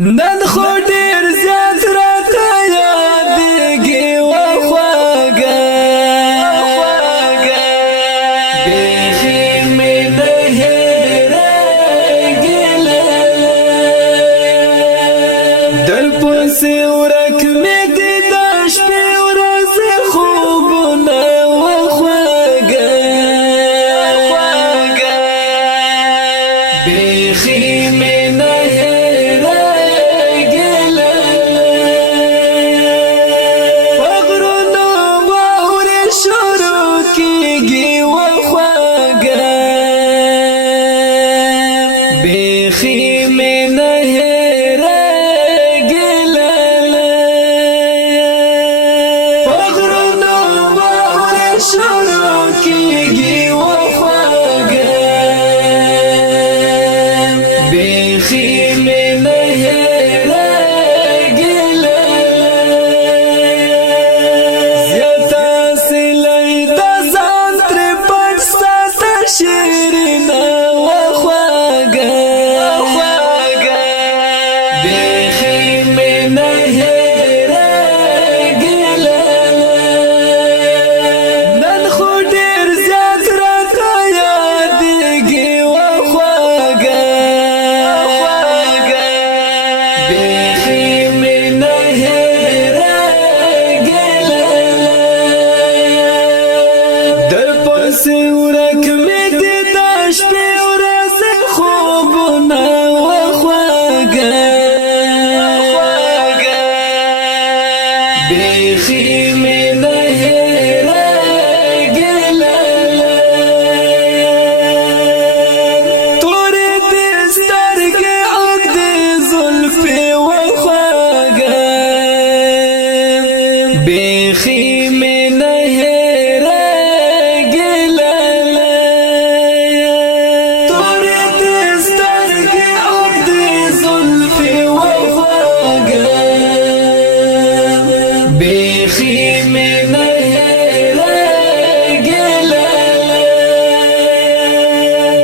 نن خو ډیر زیات راته یادېږي وخواږه بیخي مې نه هېرېږي درپسې ورک مې دي د شپې ورځې خوبونه وخواږه بیخي مې نه بیخی میں نہیں رگل فغرنا باور شروع کی گی وخواگ بیخی میں نہیں رگل زیتا سلی دزان تر پٹ سات شیرنا ورک می دی د شپې ورځې خوبونه وخواږه بیخي مې نه هېرېږي تورې دې سترګې اوږدې زلفې وخواږه بیخي مې نه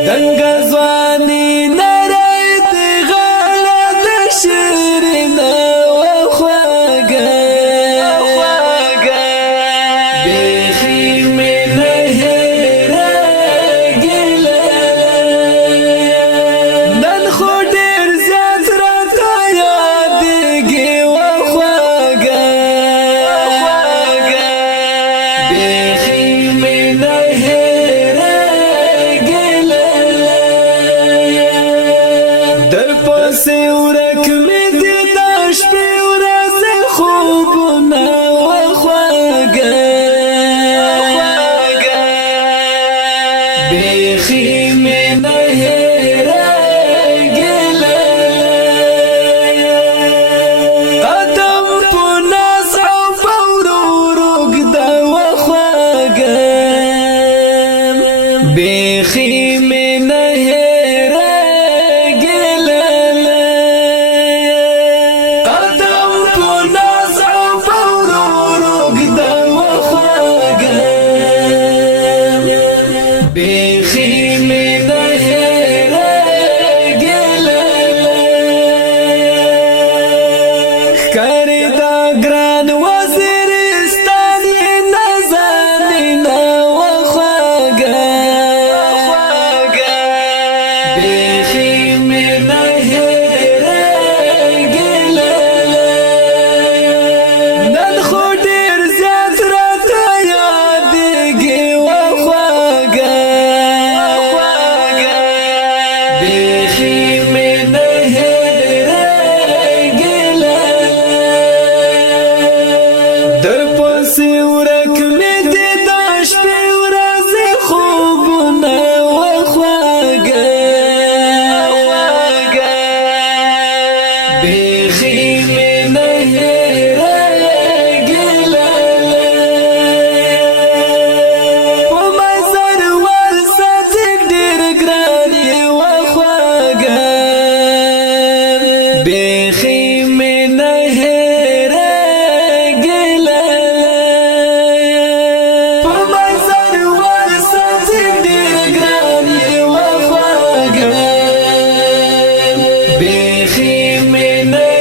دنګ ځواني نری دی غاړه د شیرینه وخواږه بیخي مې نه هېرېږي نن خو ډېر زیات راته یادېږي وخواږه بیخي مې نه درپسې ورک مې دي د شپې ورځې خوبونه وخواږه بیخي مې نه هېرېږي قدم په ناز او په ورو ورو ږده وخواږه بیخي مې نه بیخي مې نه هېرېږي ښکاري دا ګران وزیرستان یې نازنینه وخواږه بیخي مې نه هېرېږي نن خو ډېر زیات راته یادېږي بیخي مې نه هېرېږي درپسې ورک مې دي د شپې ورځې خوبونه وخواږه بیخي مې نه هېرېږي په مزار ورصدیق ډېر ګران یې بیخي مې نه هېرېږي په مزار ورصدیق ډېر ګران یې وخواږه بیخي مې نه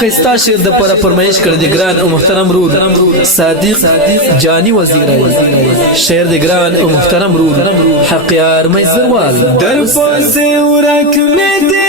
خستا شعر د پر فرمایش کړ د ګران او محترم رود صادق جانی وزیرای شعر د ګران او محترم رود حق یار مزروال در پاسه ورک می